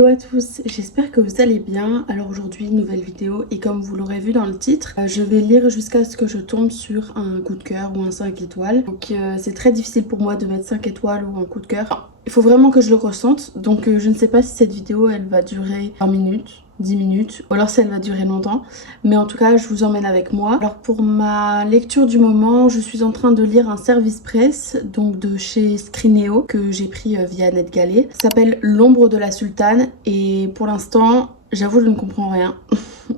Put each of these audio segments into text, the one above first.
Hello à tous, j'espère que vous allez bien. Alors aujourd'hui, nouvelle vidéo et comme vous l'aurez vu dans le titre, je vais lire jusqu'à ce que je tombe sur un coup de cœur ou un 5 étoiles. Donc c'est très difficile pour moi de mettre 5 étoiles ou un coup de cœur. Enfin, il faut vraiment que je le ressente. Donc je ne sais pas si cette vidéo elle va durer 20 minutes, 10 minutes ou alors si elle va durer longtemps. Mais en tout cas, je vous emmène avec moi. Alors pour ma lecture du moment, je suis en train de lire un service presse donc de chez Scrineo que j'ai pris via NetGalley. Ça s'appelle L'ombre de la sultane et pour l'instant, j'avoue je ne comprends rien.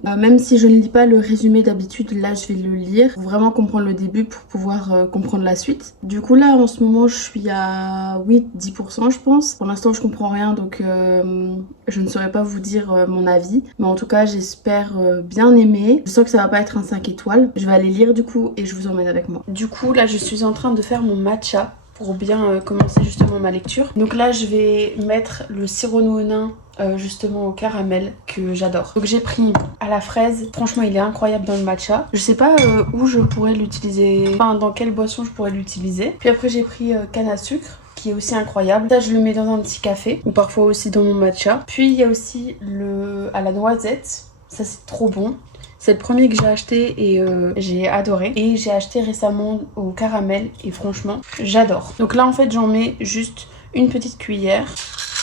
Même si je ne lis pas le résumé d'habitude, là je vais le lire pour vraiment comprendre le début pour pouvoir comprendre la suite. Du coup là en ce moment je suis à 8-10% je pense. Pour l'instant je comprends rien donc je ne saurais pas vous dire mon avis. Mais en tout cas j'espère bien aimer. Je sens que ça va pas être un 5 étoiles. Je vais aller lire du coup et je vous emmène avec moi. Du coup là je suis en train de faire mon matcha pour bien commencer justement ma lecture. Donc là je vais mettre le sirop nonin justement au caramel que j'adore. Donc j'ai pris à la fraise, franchement il est incroyable dans le matcha. Je sais pas où je pourrais l'utiliser, enfin dans quelle boisson je pourrais l'utiliser. Puis après j'ai pris canne à sucre qui est aussi incroyable. Ça je le mets dans un petit café ou parfois aussi dans mon matcha. Puis il y a aussi le à la noisette, ça c'est trop bon. C'est le premier que j'ai acheté et j'ai adoré. Et j'ai acheté récemment au caramel et franchement, j'adore. Donc là, en fait, j'en mets juste une petite cuillère.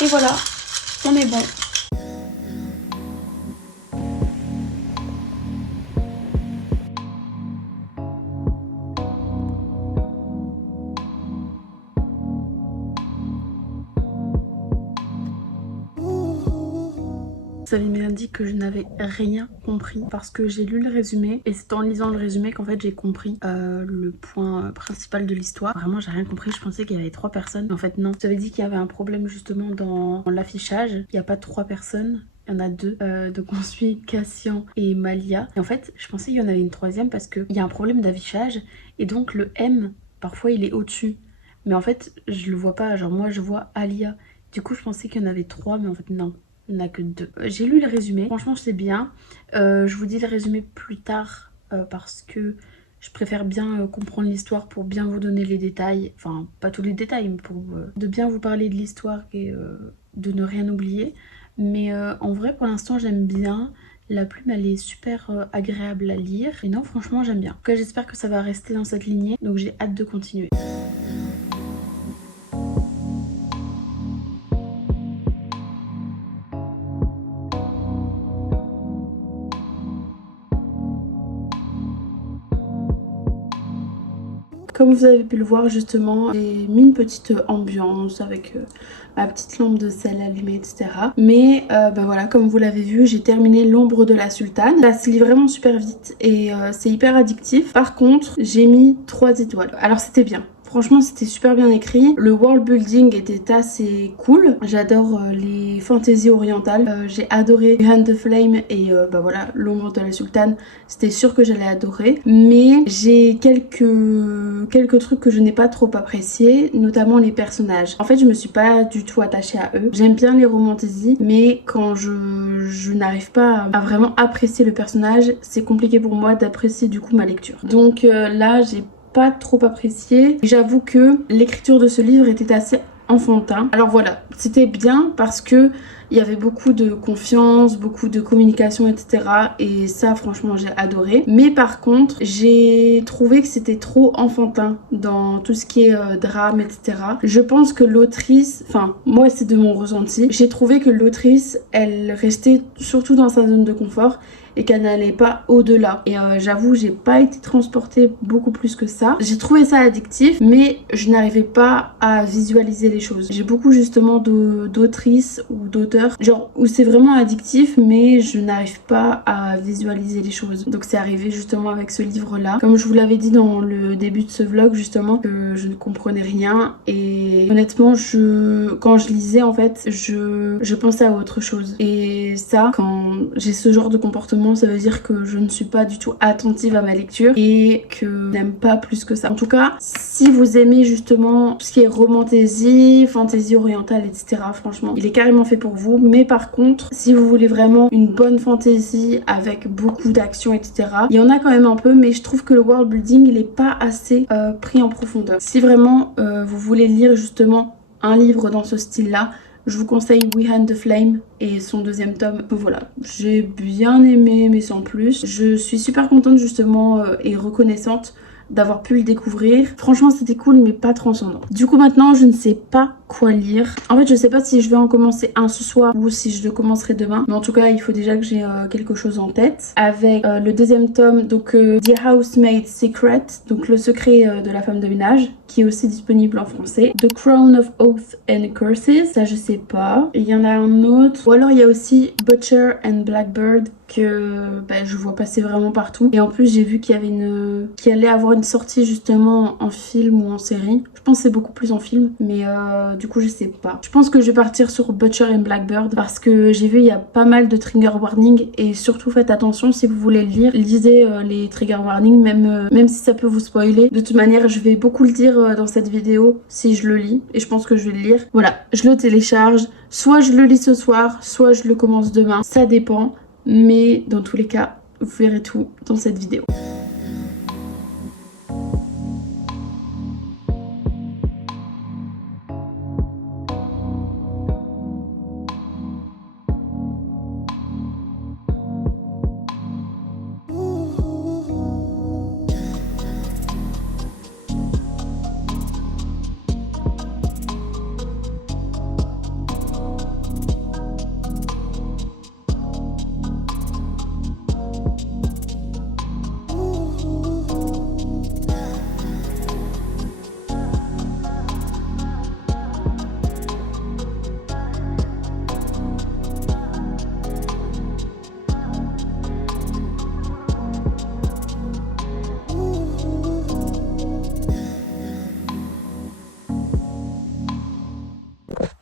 Et voilà, on est bon. Vous avez bien dit que je n'avais rien compris parce que j'ai lu le résumé et c'est en lisant le résumé qu'en fait j'ai compris le point principal de l'histoire. Vraiment j'ai rien compris, je pensais qu'il y avait 3 personnes mais en fait non. J'avais dit qu'il y avait un problème justement dans l'affichage, il n'y a pas 3 personnes. Il y en a 2, donc on suit Cassian et Malia. Et en fait, je pensais qu'il y en avait une 3e parce qu'il y a un problème d'affichage et donc le M, parfois il est au-dessus. Mais en fait, je le vois pas, genre moi je vois Alia. Du coup, je pensais qu'il y en avait 3, mais en fait non. Il n'y en a que 2. J'ai lu le résumé, franchement c'est bien. Je vous dis le résumé plus tard parce que je préfère bien comprendre l'histoire pour bien vous donner les détails. Enfin, pas tous les détails, mais pour de bien vous parler de l'histoire et de ne rien oublier. Mais en vrai, pour l'instant, j'aime bien. La plume, elle est super agréable à lire. Et non, franchement, j'aime bien. En tout cas, j'espère que ça va rester dans cette lignée. Donc j'ai hâte de continuer. Comme vous avez pu le voir justement, j'ai mis une petite ambiance avec ma petite lampe de sel allumée, etc. Mais bah voilà, comme vous l'avez vu, j'ai terminé L'ombre de la sultane. Ça se lit vraiment super vite et c'est hyper addictif. Par contre, j'ai mis 3 étoiles. Alors c'était bien. Franchement, c'était super bien écrit. Le world building était assez cool. J'adore les fantaisies orientales. J'ai adoré Behind the Flame et bah voilà, L'ombre de la sultane. C'était sûr que j'allais adorer. Mais j'ai quelques trucs que je n'ai pas trop appréciés, notamment les personnages. En fait, je me suis pas du tout attachée à eux. J'aime bien les romantaisies, mais quand je n'arrive pas à vraiment apprécier le personnage, c'est compliqué pour moi d'apprécier du coup ma lecture. Donc là, j'ai pas trop apprécié. J'avoue que l'écriture de ce livre était assez enfantin. Alors voilà, c'était bien parce que il y avait beaucoup de confiance, beaucoup de communication, etc. Et ça, franchement, j'ai adoré. Mais par contre, j'ai trouvé que c'était trop enfantin dans tout ce qui est drame, etc. Je pense que l'autrice, enfin, moi, c'est de mon ressenti, j'ai trouvé que l'autrice, elle restait surtout dans sa zone de confort et qu'elle n'allait pas au-delà. Et j'avoue, j'ai pas été transportée beaucoup plus que ça. J'ai trouvé ça addictif, mais je n'arrivais pas à visualiser les choses. J'ai beaucoup justement d'autrices ou d'auteurs, genre où c'est vraiment addictif, mais je n'arrive pas à visualiser les choses. Donc c'est arrivé justement avec ce livre-là. Comme je vous l'avais dit dans le début de ce vlog, justement, que je ne comprenais rien. Et honnêtement, quand je lisais, en fait, je pensais à autre chose. Et ça, quand j'ai ce genre de comportement, ça veut dire que je ne suis pas du tout attentive à ma lecture et que je n'aime pas plus que ça. En tout cas, si vous aimez justement tout ce qui est romantasy, fantasy orientale, etc., franchement, il est carrément fait pour vous. Mais par contre, si vous voulez vraiment une bonne fantasy avec beaucoup d'action, etc., il y en a quand même un peu, mais je trouve que le world building, il est pas assez pris en profondeur. Si vraiment vous voulez lire justement un livre dans ce style-là, Je vous conseille We Hand the Flame et son deuxième tome. Voilà, j'ai bien aimé mais sans plus. Je suis super contente justement et reconnaissante d'avoir pu le découvrir. Franchement c'était cool mais pas transcendant. Du coup maintenant je ne sais pas quoi lire. En fait je sais pas si je vais en commencer un ce soir ou si je le commencerai demain. Mais en tout cas il faut déjà que j'ai quelque chose en tête. Avec le deuxième tome, donc The Housemaid's Secret, donc le secret de la femme de ménage, qui est aussi disponible en français. The Crown of Oaths and Curses, ça je sais pas. Il y en a un autre. Ou alors il y a aussi Butcher and Blackbird que je vois passer vraiment partout. Et en plus j'ai vu qu'il y avait qu'il allait avoir une sortie justement en film ou en série. Je pense que c'est beaucoup plus en film, mais du coup je sais pas. Je pense que je vais partir sur Butcher and Blackbird parce que j'ai vu il y a pas mal de trigger warning et surtout faites attention si vous voulez le lire. Lisez les trigger warning même si ça peut vous spoiler. De toute manière je vais beaucoup le dire dans cette vidéo si je le lis et je pense que je vais le lire. Voilà, je le télécharge. Soit je le lis ce soir, soit je le commence demain. Ça dépend. Mais dans tous les cas, vous verrez tout dans cette vidéo.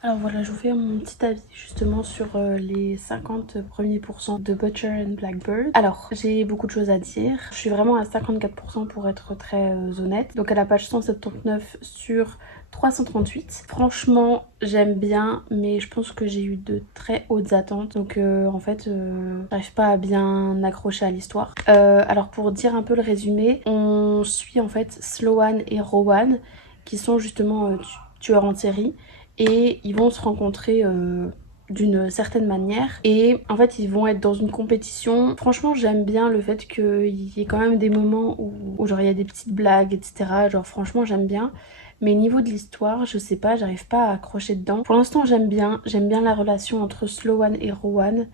Alors voilà, je vous fais mon petit avis justement sur les 50 premiers pourcents de Butcher and Blackbird. Alors, j'ai beaucoup de choses à dire. Je suis vraiment à 54% pour être très honnête. Donc à la page 179 sur 338. Franchement, j'aime bien, mais je pense que j'ai eu de très hautes attentes. Donc en fait, j'arrive pas à bien accrocher à l'histoire. Alors pour dire un peu le résumé, on suit en fait Sloan et Rowan, qui sont justement tueurs en série. Et ils vont se rencontrer d'une certaine manière et en fait ils vont être dans une compétition. Franchement j'aime bien le fait qu'il y ait quand même des moments où genre il y a des petites blagues etc. Genre franchement j'aime bien. Mais niveau de l'histoire, je sais pas, j'arrive pas à accrocher dedans. Pour l'instant j'aime bien la relation entre Sloan et Rowan.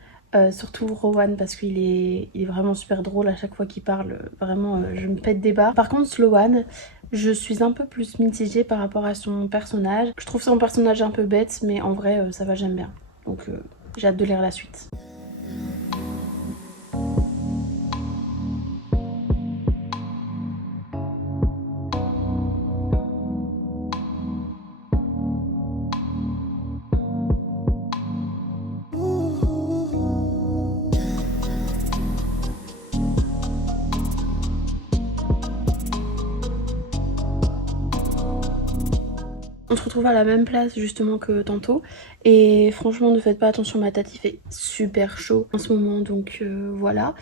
Surtout Rowan parce qu'il est vraiment super drôle à chaque fois qu'il parle. Vraiment je me pète des barres. Par contre Sloan, je suis un peu plus mitigée par rapport à son personnage. Je trouve son personnage un peu bête mais en vrai ça va, j'aime bien. Donc j'ai hâte de lire la suite. On se retrouve à la même place justement que tantôt et franchement ne faites pas attention, ma tête il fait super chaud en ce moment donc voilà.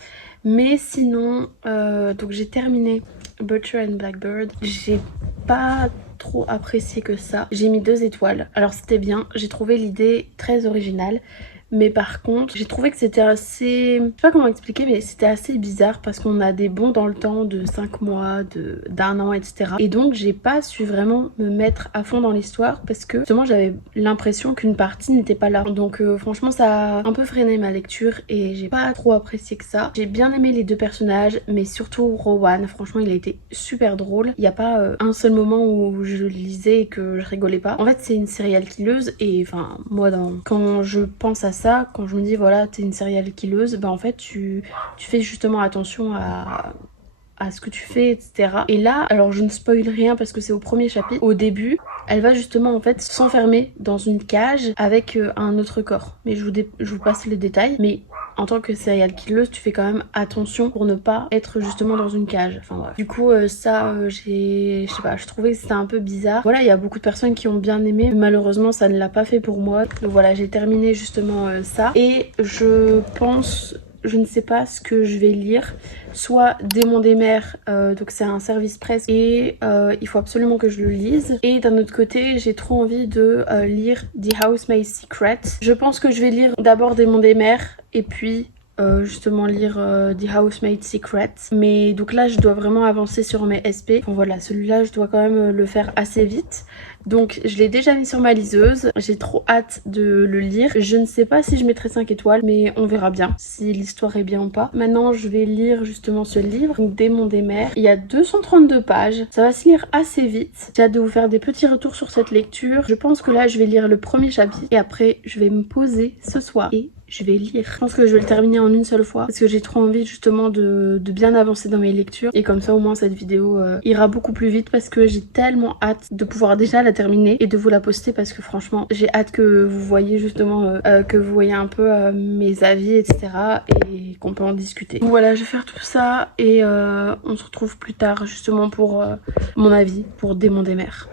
Mais sinon donc j'ai terminé Butcher and Blackbird, j'ai pas trop apprécié que ça, j'ai mis 2 étoiles. Alors c'était bien, j'ai trouvé l'idée très originale. Mais par contre, j'ai trouvé que c'était assez... Je sais pas comment expliquer, mais c'était assez bizarre parce qu'on a des bonds dans le temps de 5 mois, d'un an, etc. Et donc, j'ai pas su vraiment me mettre à fond dans l'histoire parce que justement, j'avais l'impression qu'une partie n'était pas là. Donc, franchement, ça a un peu freiné ma lecture et j'ai pas trop apprécié que ça. J'ai bien aimé les deux personnages, mais surtout Rowan. Franchement, il a été super drôle. Il n'y a pas un seul moment où je lisais et que je rigolais pas. En fait, c'est une serial killeuse et enfin, moi, quand je pense à ça, quand je me dis voilà t'es une serial killeuse, bah en fait tu fais justement attention à ce que tu fais etc. Et là, alors je ne spoil rien parce que c'est au premier chapitre, au début elle va justement en fait s'enfermer dans une cage avec un autre corps, mais je vous passe les détails. Mais en tant que serial killeuse, tu fais quand même attention pour ne pas être justement dans une cage. Enfin bref. Du coup je sais pas, je trouvais que c'était un peu bizarre. Voilà, il y a beaucoup de personnes qui ont bien aimé, mais malheureusement ça ne l'a pas fait pour moi. Donc voilà, j'ai terminé justement ça et je pense je ne sais pas ce que je vais lire. Soit Démon des mers, donc c'est un service presse et il faut absolument que je le lise. Et d'un autre côté, j'ai trop envie de lire The Housemaid's Secret. Je pense que je vais lire d'abord Démon des mers et puis justement lire The Housemaid's Secret. Mais donc là je dois vraiment avancer sur mes SP. Enfin voilà, celui-là je dois quand même le faire assez vite. Donc je l'ai déjà mis sur ma liseuse. J'ai trop hâte de le lire. Je ne sais pas si je mettrai 5 étoiles, mais on verra bien si l'histoire est bien ou pas. Maintenant je vais lire justement ce livre, donc Démon des mers. Il y a 232 pages. Ça va se lire assez vite. J'ai hâte de vous faire des petits retours sur cette lecture. Je pense que là je vais lire le premier chapitre et après je vais me poser ce soir et je vais lire. Je pense que je vais le terminer en une seule fois parce que j'ai trop envie justement de bien avancer dans mes lectures et comme ça au moins cette vidéo ira beaucoup plus vite parce que j'ai tellement hâte de pouvoir déjà la terminer et de vous la poster parce que franchement j'ai hâte que vous voyez justement que vous voyez un peu mes avis etc et qu'on peut en discuter. Donc voilà, je vais faire tout ça et on se retrouve plus tard justement pour mon avis pour Démon des mers.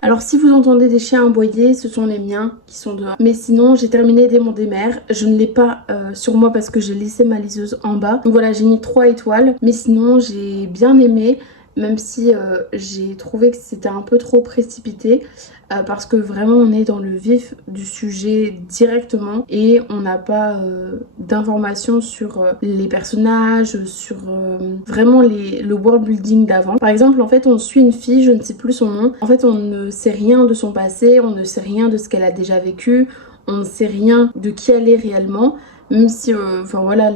Alors si vous entendez des chiens aboyer, ce sont les miens qui sont dehors. Mais sinon j'ai terminé Démon des mers. Je ne l'ai pas sur moi parce que j'ai laissé ma liseuse en bas. Donc voilà, j'ai mis 3 étoiles. Mais sinon j'ai bien aimé. Même si j'ai trouvé que c'était un peu trop précipité parce que vraiment on est dans le vif du sujet directement et on n'a pas d'informations sur les personnages, sur vraiment le world building d'avant. Par exemple en fait on suit une fille, je ne sais plus son nom, en fait on ne sait rien de son passé, on ne sait rien de ce qu'elle a déjà vécu, on ne sait rien de qui elle est réellement, même si enfin voilà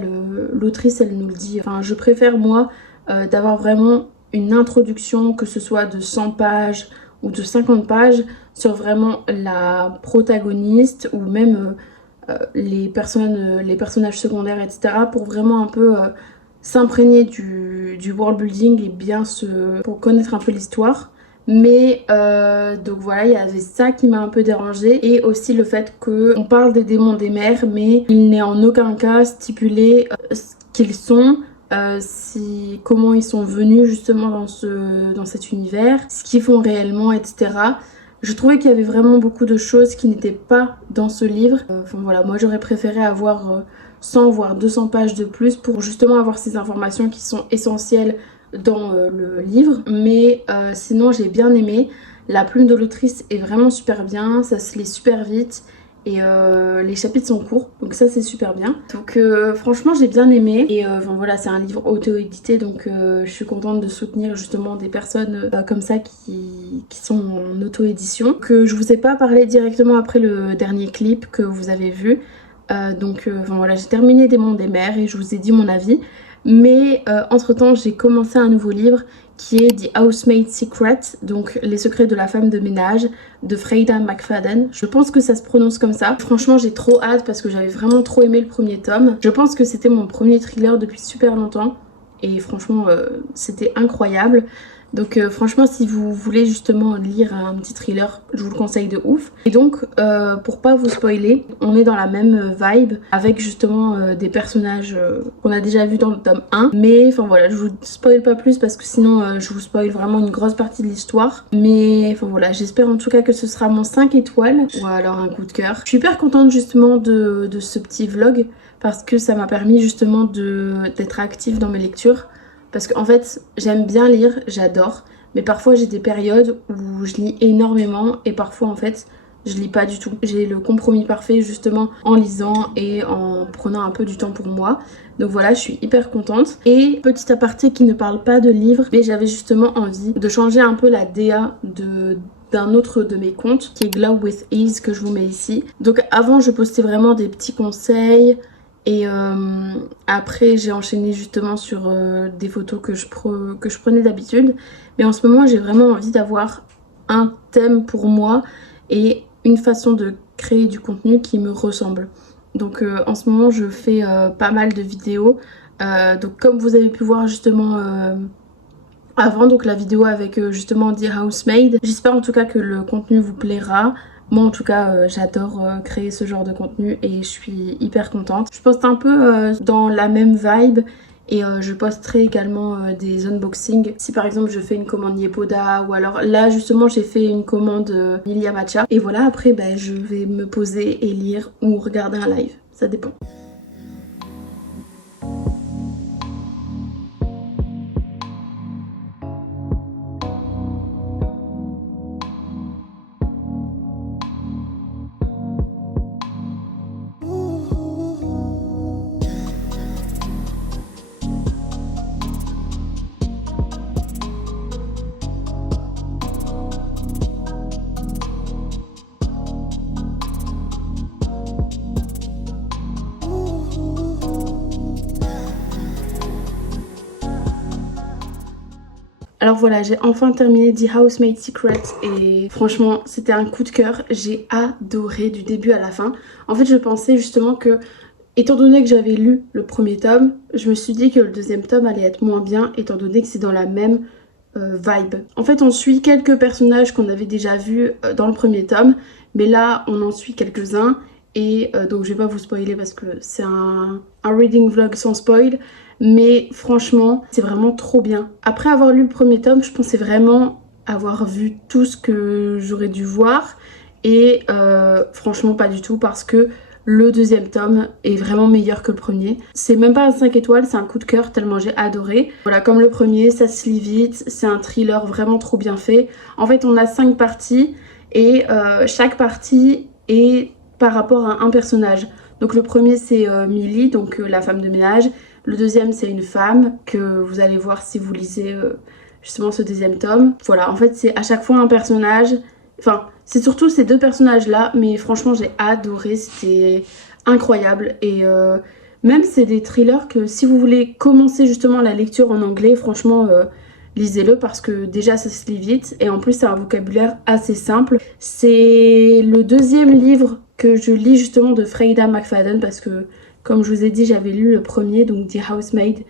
l'autrice elle nous le dit. Enfin je préfère moi d'avoir vraiment une introduction, que ce soit de 100 pages ou de 50 pages, sur vraiment la protagoniste ou même les personnages secondaires, etc. pour vraiment un peu s'imprégner du world building et bien pour connaître un peu l'histoire. Mais donc voilà, il y avait ça qui m'a un peu dérangée et aussi le fait qu'on parle des démons des mers mais il n'est en aucun cas stipulé ce qu'ils sont, comment ils sont venus justement dans cet univers, ce qu'ils font réellement, etc. Je trouvais qu'il y avait vraiment beaucoup de choses qui n'étaient pas dans ce livre. Enfin voilà, moi j'aurais préféré avoir 100 voire 200 pages de plus pour justement avoir ces informations qui sont essentielles dans le livre. Mais sinon j'ai bien aimé. La plume de l'autrice est vraiment super bien, ça se lit super vite. Et les chapitres sont courts, donc ça c'est super bien. Donc franchement j'ai bien aimé. Et enfin voilà, c'est un livre auto-édité, donc je suis contente de soutenir justement des personnes comme ça qui sont en auto-édition. Que je vous ai pas parlé directement après le dernier clip que vous avez vu. Donc enfin voilà, j'ai terminé Démon des mers et je vous ai dit mon avis. Mais entre temps j'ai commencé un nouveau livre qui est The Housemaid's Secret, donc les secrets de la femme de ménage de Freida McFadden. Je pense que ça se prononce comme ça. Franchement j'ai trop hâte parce que j'avais vraiment trop aimé le premier tome. Je pense que c'était mon premier thriller depuis super longtemps et franchement c'était incroyable. Donc franchement si vous voulez justement lire un petit thriller, je vous le conseille de ouf. Et donc pour pas vous spoiler, on est dans la même vibe avec justement des personnages qu'on a déjà vus dans le tome 1. Mais enfin voilà, je vous spoil pas plus parce que sinon je vous spoil vraiment une grosse partie de l'histoire. Mais enfin voilà, j'espère en tout cas que ce sera mon 5 étoiles ou alors un coup de cœur. Je suis hyper contente justement de ce petit vlog parce que ça m'a permis justement d'être active dans mes lectures. Parce qu'en fait, j'aime bien lire, j'adore. Mais parfois, j'ai des périodes où je lis énormément et parfois, en fait, je lis pas du tout. J'ai le compromis parfait justement en lisant et en prenant un peu du temps pour moi. Donc voilà, je suis hyper contente. Et petit aparté qui ne parle pas de livres, mais j'avais justement envie de changer un peu la DA d'un autre de mes comptes qui est Glow with Ease que je vous mets ici. Donc avant je postais vraiment des petits conseils et après j'ai enchaîné justement sur des photos que je prenais d'habitude. Mais en ce moment j'ai vraiment envie d'avoir un thème pour moi et une façon de créer du contenu qui me ressemble. Donc en ce moment je fais pas mal de vidéos. Donc comme vous avez pu voir justement avant, donc la vidéo avec justement The Housemaid. J'espère en tout cas que le contenu vous plaira. Moi en tout cas j'adore créer ce genre de contenu et je suis hyper contente. Je poste un peu dans la même vibe et je posterai également des unboxings. Si par exemple je fais une commande Yepoda ou alors là justement j'ai fait une commande Lilia Matcha. Et voilà, après ben, je vais me poser et lire ou regarder un live, ça dépend. Alors voilà, j'ai enfin terminé The Housemaid Secret et franchement c'était un coup de cœur. J'ai adoré du début à la fin. En fait je pensais justement que, étant donné que j'avais lu le premier tome, je me suis dit que le deuxième tome allait être moins bien étant donné que c'est dans la même vibe. En fait on suit quelques personnages qu'on avait déjà vus dans le premier tome, mais là on en suit quelques-uns et donc je vais pas vous spoiler parce que c'est un reading vlog sans spoil. Mais franchement, c'est vraiment trop bien. Après avoir lu le premier tome, je pensais vraiment avoir vu tout ce que j'aurais dû voir. Et franchement, pas du tout parce que le deuxième tome est vraiment meilleur que le premier. C'est même pas un 5 étoiles, c'est un coup de cœur tellement j'ai adoré. Voilà, comme le premier, ça se lit vite. C'est un thriller vraiment trop bien fait. En fait, on a 5 parties et chaque partie est par rapport à un personnage. Donc le premier, c'est Millie, donc la femme de ménage. Le deuxième c'est une femme que vous allez voir si vous lisez justement ce deuxième tome. Voilà, en fait c'est à chaque fois un personnage. Enfin, c'est surtout ces deux personnages là, mais franchement j'ai adoré, c'était incroyable. Et même c'est des thrillers que si vous voulez commencer justement la lecture en anglais, franchement lisez-le parce que déjà ça se lit vite et en plus c'est un vocabulaire assez simple. C'est le deuxième livre que je lis justement de Freida McFadden parce que comme je vous ai dit, j'avais lu le premier, donc The Housemaid.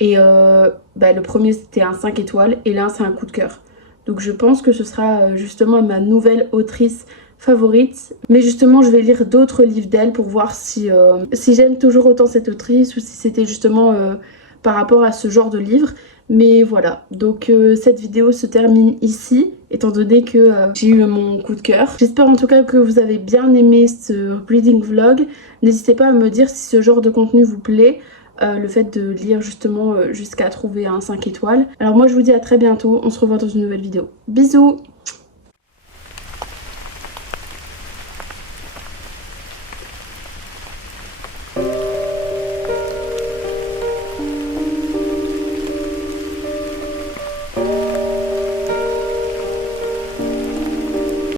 Et le premier, c'était un 5 étoiles. Et là, c'est un coup de cœur. Donc je pense que ce sera justement ma nouvelle autrice favorite. Mais justement, je vais lire d'autres livres d'elle pour voir si j'aime toujours autant cette autrice ou si c'était justement par rapport à ce genre de livre. Mais voilà, donc cette vidéo se termine ici, étant donné que j'ai eu mon coup de cœur. J'espère en tout cas que vous avez bien aimé ce reading vlog. N'hésitez pas à me dire si ce genre de contenu vous plaît, le fait de lire justement jusqu'à trouver un 5 étoiles. Alors moi je vous dis à très bientôt, on se revoit dans une nouvelle vidéo. Bisous!